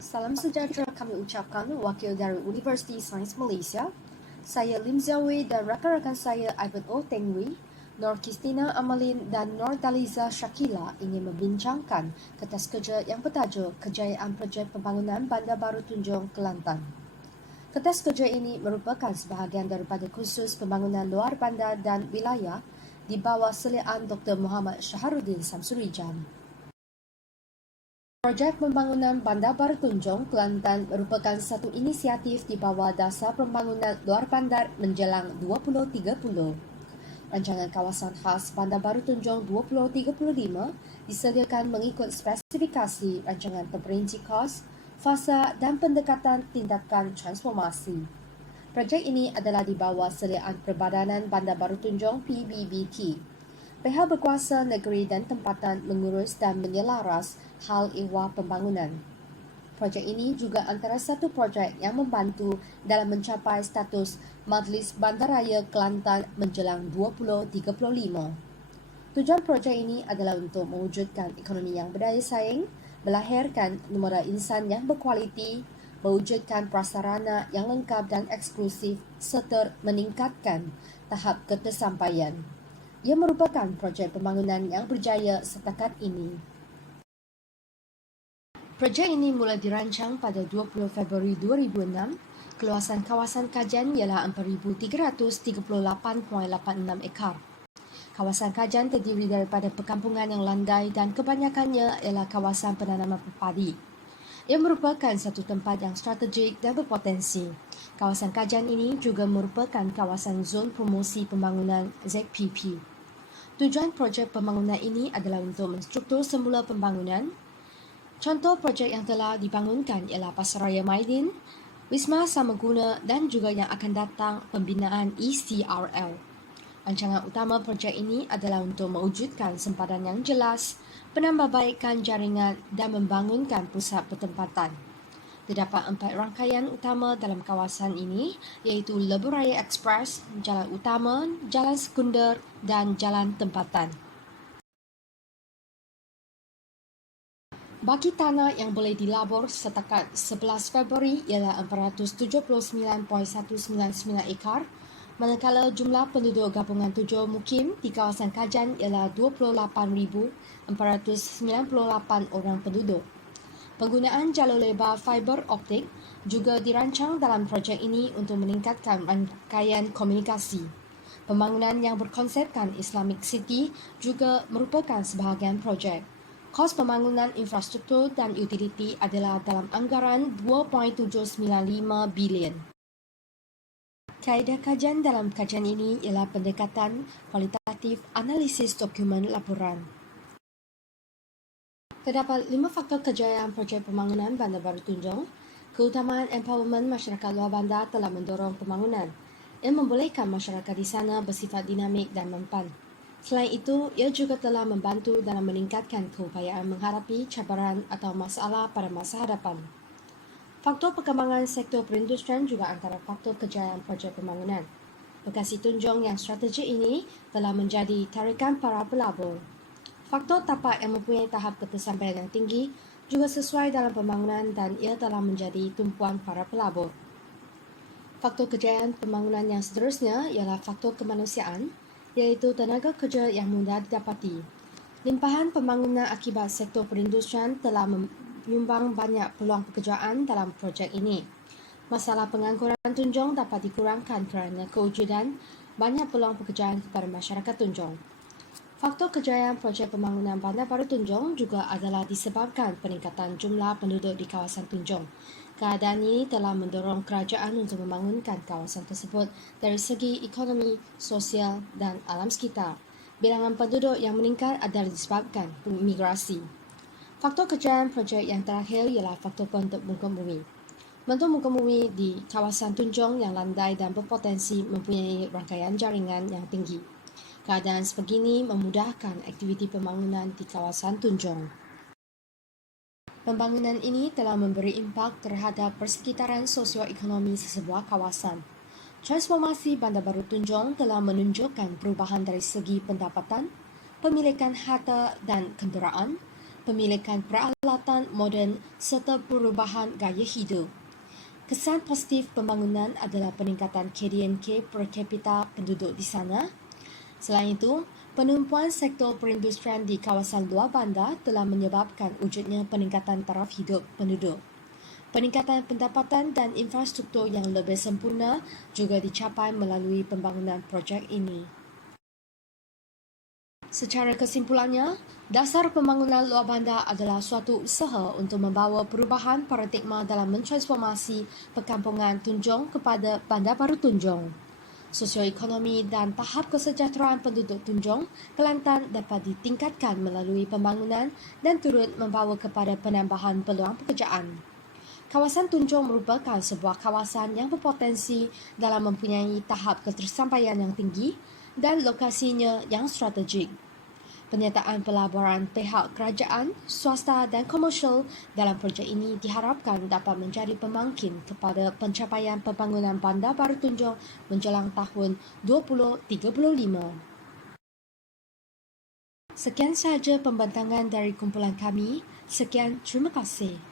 Salam sejahtera kami ucapkan wakil dari Universiti Sains Malaysia. Saya Lim Ziawi dan rakan-rakan saya Ivan O. Tengwi, Nur Kristina Amalin dan Nur Daliza Shakila ingin membincangkan kertas kerja yang bertajuk Kejayaan Projek Pembangunan Bandar Baru Tunjong, Kelantan. Kertas kerja ini merupakan sebahagian daripada kursus pembangunan luar bandar dan wilayah di bawah seliaan Dr. Muhammad Syaharuddin Samsurijam. Projek Pembangunan Bandar Baru Tunjong, Kelantan merupakan satu inisiatif di bawah Dasar Pembangunan Luar Bandar Menjelang 2030. Rancangan kawasan khas Bandar Baru Tunjong 2035 disediakan mengikut spesifikasi rancangan terperinci kos, fasa dan pendekatan tindakan transformasi. Projek ini adalah di bawah seliaan Perbadanan Bandar Baru Tunjong PBBT. Pihak berkuasa negeri dan tempatan mengurus dan menyelaras hal ehwal pembangunan. Projek ini juga antara satu projek yang membantu dalam mencapai status Majlis Bandaraya Kelantan menjelang 2035. Tujuan projek ini adalah untuk mewujudkan ekonomi yang berdaya saing, melahirkan numera insan yang berkualiti, mewujudkan prasarana yang lengkap dan eksklusif serta meningkatkan tahap ketersampaian. Ia merupakan projek pembangunan yang berjaya setakat ini. Projek ini mula dirancang pada 20 Februari 2006. Keluasan kawasan kajian ialah 4,338.86 ekar. Kawasan kajian terdiri daripada perkampungan yang landai dan kebanyakannya ialah kawasan penanaman padi. Ia merupakan satu tempat yang strategik dan berpotensi. Kawasan kajian ini juga merupakan kawasan zon promosi pembangunan ZPP. Tujuan projek pembangunan ini adalah untuk menstruktur semula pembangunan. Contoh projek yang telah dibangunkan ialah Pasaraya Maidin, Wisma Samaguna dan juga yang akan datang pembinaan ECRL. Rancangan utama projek ini adalah untuk mewujudkan sempadan yang jelas, penambahbaikan jaringan dan membangunkan pusat pertempatan. Terdapat 4 rangkaian utama dalam kawasan ini iaitu Lebuh Raya Express, Jalan Utama, Jalan Sekunder dan Jalan Tempatan. Bagi tanah yang boleh dilabur setakat 11 Februari ialah 479.199 ekar, manakala jumlah penduduk gabungan tujuh mukim di kawasan kajian ialah 28,498 orang penduduk. Penggunaan jalur lebar fiber optik juga dirancang dalam projek ini untuk meningkatkan rangkaian komunikasi. Pembangunan yang berkonsepkan Islamic City juga merupakan sebahagian projek. Kos pembangunan infrastruktur dan utiliti adalah dalam anggaran 2.795 bilion. Kaedah kajian dalam kajian ini ialah pendekatan kualitatif analisis dokumen laporan. Terdapat 5 faktor kejayaan projek pembangunan Bandar Baru Tunjong. Keutamaan empowerment masyarakat luar bandar telah mendorong pembangunan. Ia membolehkan masyarakat di sana bersifat dinamik dan mempan. Selain itu, ia juga telah membantu dalam meningkatkan keupayaan menghadapi cabaran atau masalah pada masa hadapan. Faktor perkembangan sektor perindustrian juga antara faktor kejayaan projek pembangunan. Lokasi Tunjong yang strategik ini telah menjadi tarikan para pelabur. Faktor tapak yang mempunyai tahap ketersampaian yang tinggi juga sesuai dalam pembangunan dan ia telah menjadi tumpuan para pelabur. Faktor kejayaan pembangunan yang seterusnya ialah faktor kemanusiaan, iaitu tenaga kerja yang mudah didapati. Limpahan pembangunan akibat sektor perindustrian telah menyumbang banyak peluang pekerjaan dalam projek ini. Masalah pengangguran Tunjong dapat dikurangkan kerana kewujudan banyak peluang pekerjaan kepada masyarakat Tunjong. Faktor kejayaan projek pembangunan Bandar Baru Tunjong juga adalah disebabkan peningkatan jumlah penduduk di kawasan Tunjong. Keadaan ini telah mendorong kerajaan untuk membangunkan kawasan tersebut dari segi ekonomi, sosial dan alam sekitar. Bilangan penduduk yang meningkat adalah disebabkan migrasi. Faktor kejayaan projek yang terakhir ialah faktor bentuk muka bumi. Bentuk muka bumi di kawasan Tunjong yang landai dan berpotensi mempunyai rangkaian jaringan yang tinggi. Keadaan sebegini memudahkan aktiviti pembangunan di kawasan Tunjong. Pembangunan ini telah memberi impak terhadap persekitaran sosioekonomi sesebuah kawasan. Transformasi Bandar Baru Tunjong telah menunjukkan perubahan dari segi pendapatan, pemilikan harta dan kenderaan, pemilikan peralatan moden serta perubahan gaya hidup. Kesan positif pembangunan adalah peningkatan KDNK per kapita penduduk di sana. Selain itu, penumpuan sektor perindustrian di kawasan luar bandar telah menyebabkan wujudnya peningkatan taraf hidup penduduk. Peningkatan pendapatan dan infrastruktur yang lebih sempurna juga dicapai melalui pembangunan projek ini. Secara kesimpulannya, dasar pembangunan luar bandar adalah suatu usaha untuk membawa perubahan paradigma dalam mentransformasi perkampungan Tunjong kepada Bandar Baru Tunjong. Sosioekonomi dan tahap kesejahteraan penduduk Tunjong, Kelantan dapat ditingkatkan melalui pembangunan dan turut membawa kepada penambahan peluang pekerjaan. Kawasan Tunjong merupakan sebuah kawasan yang berpotensi dalam mempunyai tahap ketersampaian yang tinggi dan lokasinya yang strategik. Penyertaan pelaburan pihak kerajaan, swasta dan komersial dalam projek ini diharapkan dapat menjadi pembangkit kepada pencapaian pembangunan Bandar Baru Tunjong menjelang tahun 2035. Sekian sahaja pembentangan dari kumpulan kami. Sekian, terima kasih.